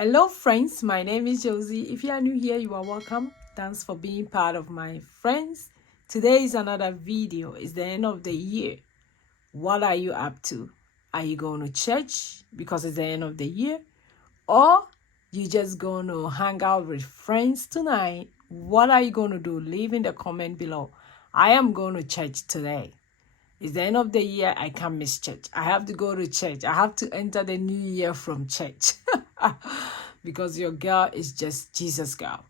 Hello friends, my name is Josy. If you are new here, you are welcome. Thanks for being part of my friends. Today is another video. It's the end of the year. What are you up to? Are you going to church because it's the end of the year? Or you just going to hang out with friends tonight? What are you going to do? Leave in the comment below. I am going to church today. It's the end of the year. I can't miss church. I have to go to church. I have to enter the new year from church. Because your girl is just Jesus girl.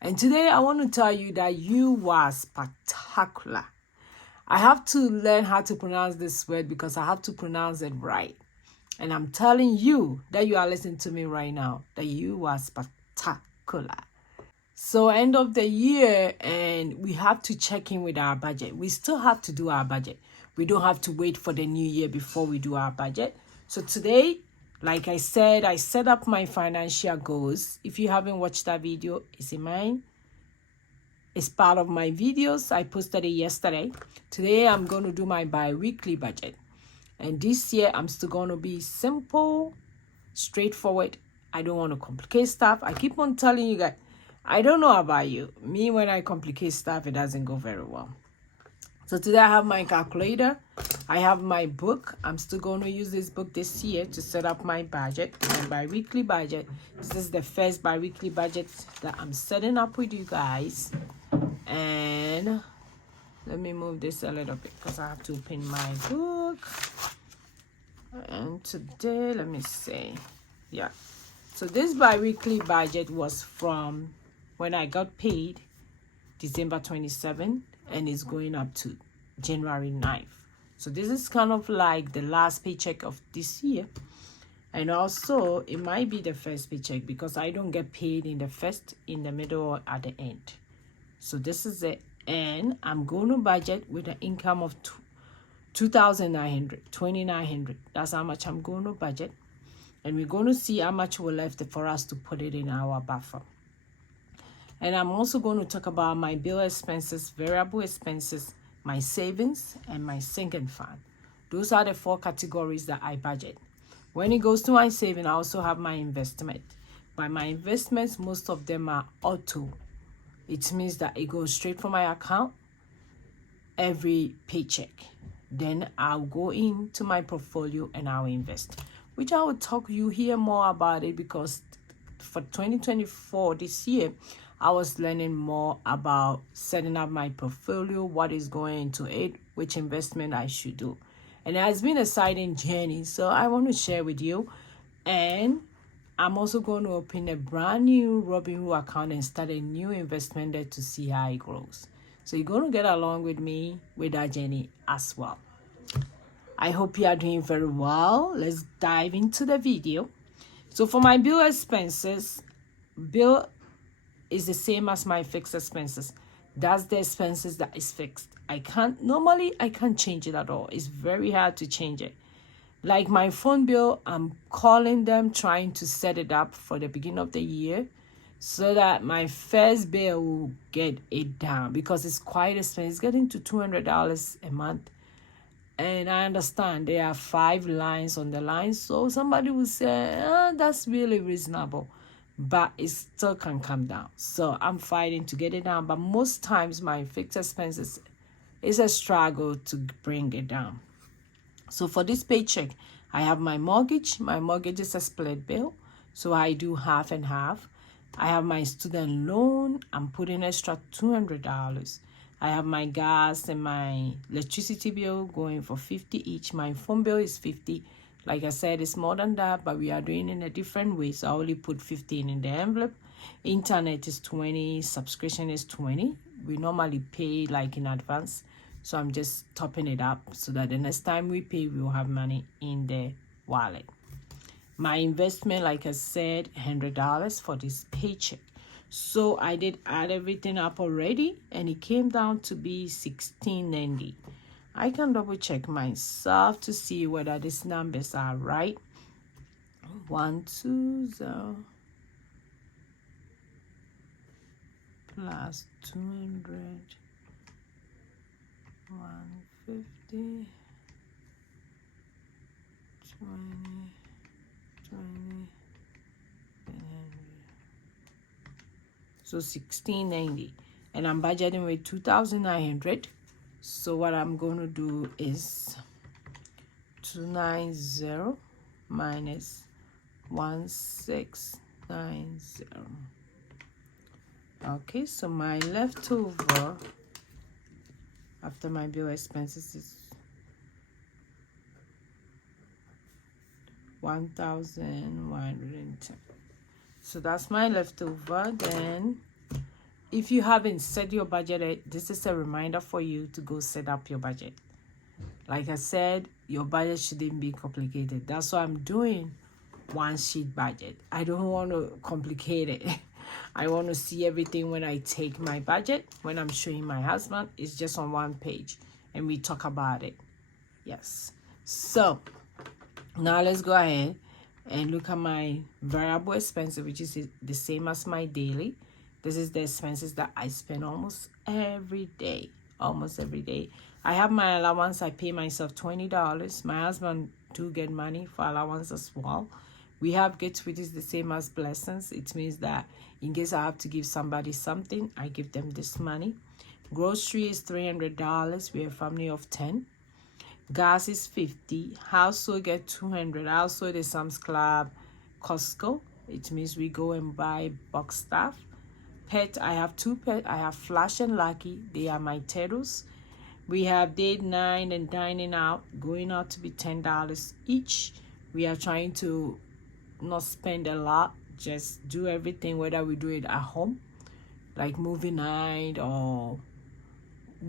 And today I want to tell you that you are spectacular. I have to learn how to pronounce this word because I have to pronounce it right. And I'm telling you that you are listening to me right now, that you are spectacular. So end of the year and we have to check in with our budget. We still have to do our budget. We don't have to wait for the new year before we do our budget. So today, like I said, I set up my financial goals. If you haven't watched that video, it's in mine. It's part of my videos. I posted it yesterday. Today, I'm going to do my bi-weekly budget. And this year, I'm still going to be simple, straightforward. I don't want to complicate stuff. I keep on telling you guys, I don't know about you. Me, when I complicate stuff, it doesn't go very well. So today I have my calculator. I have my book. I'm still going to use this book this year to set up my budget, my bi-weekly budget. This is the first bi-weekly budget that I'm setting up with you guys. And let me move this a little bit because I have to open my book. And today, let me see. Yeah. So this bi-weekly budget was from when I got paid December 27th and it's going up to January 9th. So this is kind of like the last paycheck of this year. And also it might be the first paycheck because I don't get paid in the first, in the middle, or at the end. So this is it. And I'm going to budget with an income of $2,900. That's how much I'm going to budget. And we're going to see how much we're left for us to put it in our buffer. And I'm also going to talk about my bill expenses, variable expenses, my savings, and my sinking fund. Those are the 4 categories that I budget. When it goes to my saving, I also have my investment. By my investments, most of them are auto. It means that it goes straight from my account every paycheck. Then I'll go into my portfolio and I'll invest, which I will talk you hear more about it because for 2024 this year, I was learning more about setting up my portfolio, what is going into it, which investment I should do. And it has been a exciting journey, so I want to share with you. And I'm also going to open a brand new Robinhood account and start a new investment there to see how it grows. So you're going to get along with me with that journey as well. I hope you are doing very well. Let's dive into the video. So for my bill expenses, bill is the same as my fixed expenses. That's the expenses that is fixed. I can't change it at all. It's very hard to change it. Like my phone bill, I'm calling them, trying to set it up for the beginning of the year so that my first bill will get it down because it's quite expensive. It's getting to $200 a month. And I understand there are 5 lines on the line. So somebody will say, that's really reasonable. But it still can come down. So I'm fighting to get it down. But most times my fixed expenses is a struggle to bring it down. So for this paycheck, I have my mortgage. My mortgage is a split bill. So I do half and half. I have my student loan. I'm putting extra $200. I have my gas and my electricity bill going for $50 each. My phone bill is $50. Like I said, it's more than that, but we are doing it in a different way. So I only put $15 in the envelope. Internet is $20. Subscription is $20. We normally pay like in advance. So I'm just topping it up so that the next time we pay, we will have money in the wallet. My investment, like I said, $100 for this paycheck. So I did add everything up already, and it came down to be $16.90. I can double check myself to see whether these numbers are right. 120 plus 200, 150, 20, 20, So 1690, and I'm budgeting with 2,900. So what I'm going to do is 290 minus 1690. Okay, so my leftover after my bill expenses is 1,110. So that's my leftover. Then if you haven't set your budget, this is a reminder for you to go set up your budget. Like I said, your budget shouldn't be complicated. That's why I'm doing one sheet budget. I don't want to complicate it. I want to see everything when I take my budget. When I'm showing my husband, it's just on one page and we talk about it. Yes. So now let's go ahead and look at my variable expenses, which is the same as my daily. This is the expenses that I spend almost every day. Almost every day. I have my allowance. I pay myself $20. My husband do get money for allowance as well. We have gifts, which is the same as blessings. It means that in case I have to give somebody something, I give them this money. Grocery is $300. We are a family of 10. Gas is $50. Household get $200. Household is Sam's Club, Costco. It means we go and buy box stuff. Pet, I have 2 pets. I have Flash and Lucky. They are my turtles. We have date night and dining out, going out to be $10 each. We are trying to not spend a lot, just do everything, whether we do it at home, like movie night, or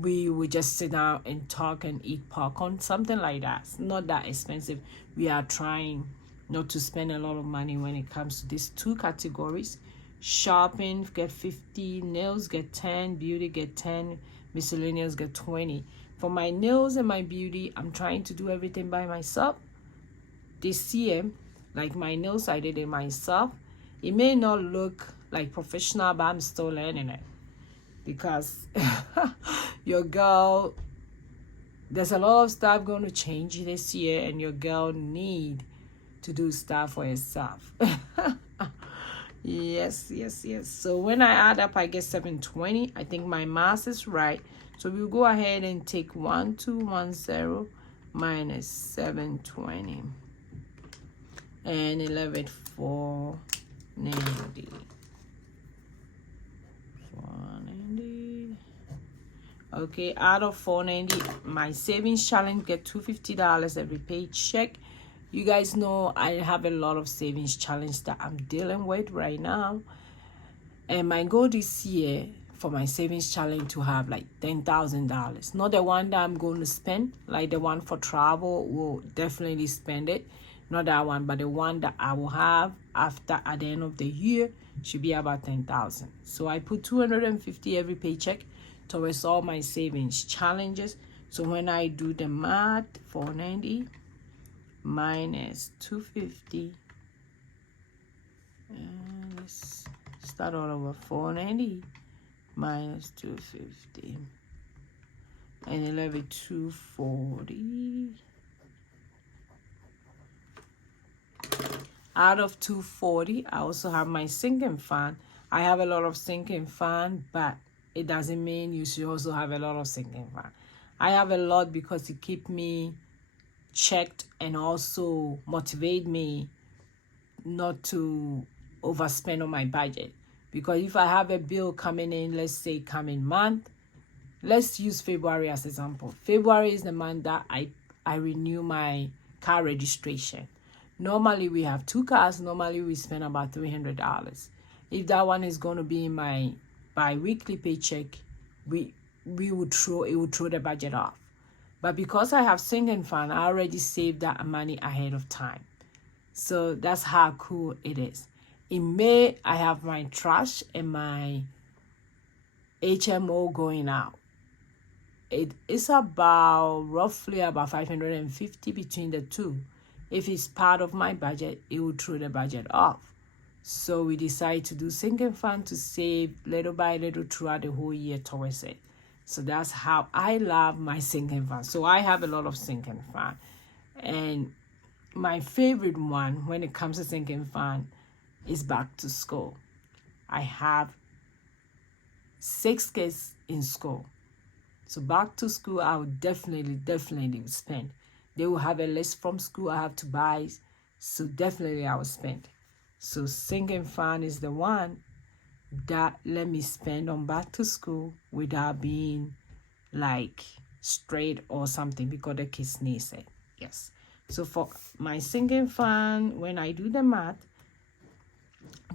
we would just sit down and talk and eat popcorn, something like that. It's not that expensive. We are trying not to spend a lot of money when it comes to these 2 categories. Shopping get 50, nails get 10, beauty get 10, miscellaneous get 20. For my nails and my beauty, I'm trying to do everything by myself. This year, like my nails, I did it myself. It may not look like professional, but I'm still learning it. Because your girl, there's a lot of stuff going to change this year, and your girl need to do stuff for herself. Yes. So when I add up, I get 720. I think my math is right. So we'll go ahead and take 1210 minus 720 and 11,490. 490. Okay, out of 490, my savings challenge get $250 every paycheck. You guys know I have a lot of savings challenge that I'm dealing with right now. And my goal this year for my savings challenge to have like $10,000. Not the one that I'm going to spend, like the one for travel, will definitely spend it. Not that one, but the one that I will have after at the end of the year should be about 10,000. So I put 250 every paycheck towards all my savings challenges. So when I do the math, 490 minus 250, and let's start all over. 490 minus 250 and 11,240. Out of 240, I also have my sinking fund. I have a lot of sinking fund, but it doesn't mean you should also have a lot of sinking fund. I have a lot because it keep me checked and also motivate me not to overspend on my budget. Because if I have a bill coming in, let's say coming month, let's use February as example. February is the month that I renew my car registration. Normally we have 2 cars. Normally we spend about $300. If that one is going to be in my bi-weekly paycheck, we would throw the budget off. But because I have sinking fund, I already saved that money ahead of time. So that's how cool it is. In May, I have my trash and my HMO going out. It's about roughly about $550 between the two. If it's part of my budget, it will throw the budget off. So we decide to do sinking fund to save little by little throughout the whole year towards it. So that's how I love my sinking fund. So I have a lot of sinking fund. And my favorite one when it comes to sinking fund is back to school. I have 6 kids in school. So back to school, I would definitely spend. They will have a list from school I have to buy. So definitely I will spend. So sinking fund is the one that let me spend on back to school without being like straight or something because the kids needs it. Yes. So for my sinking fund, when I do the math,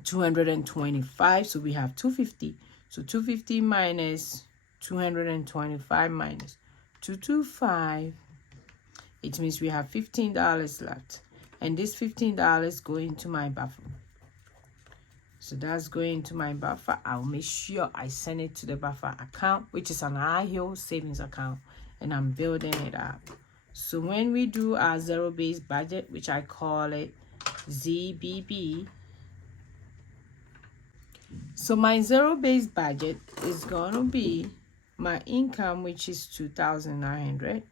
225. So we have 250. So 250 minus 225 minus 225. It means we have $15 left. And this $15 go into my buffer. So that's going to my buffer. I'll make sure I send it to the buffer account, which is an high yield savings account, and I'm building it up. So when we do our zero-based budget, which I call it ZBB, so my zero-based budget is going to be my income, which is 2,900,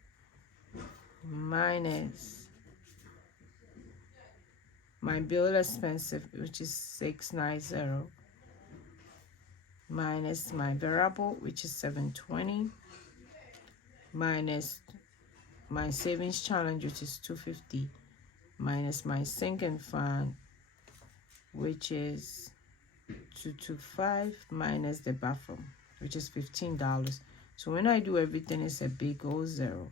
minus my bill expensive, which is 690, minus my variable, which is 720, minus my savings challenge, which is 250, minus my sinking fund, which is 225, minus the buffer, which is $15. So when I do everything, it's a big old zero.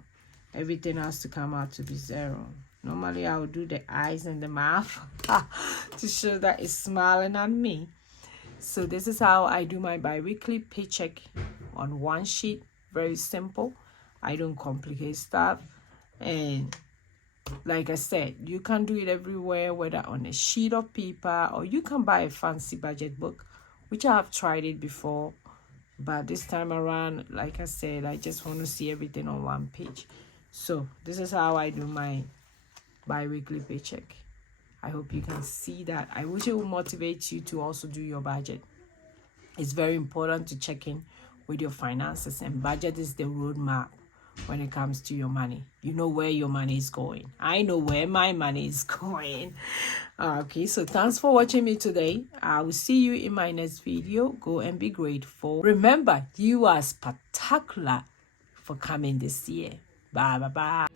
Everything has to come out to be zero. Normally, I would do the eyes and the mouth to show that it's smiling at me. So this is how I do my bi-weekly paycheck on one sheet. Very simple. I don't complicate stuff. And like I said, you can do it everywhere, whether on a sheet of paper or you can buy a fancy budget book, which I have tried it before. But this time around, like I said, I just want to see everything on one page. So this is how I do my bi-weekly paycheck. I hope you can see that. I wish it will motivate you to also do your budget. It's very important to check in with your finances, and budget is the roadmap when it comes to your money. You know where your money is going. I know where my money is going. Okay, so thanks for watching me today. I will see you in my next video. Go and be grateful. Remember, you are spectacular for coming this year. Bye.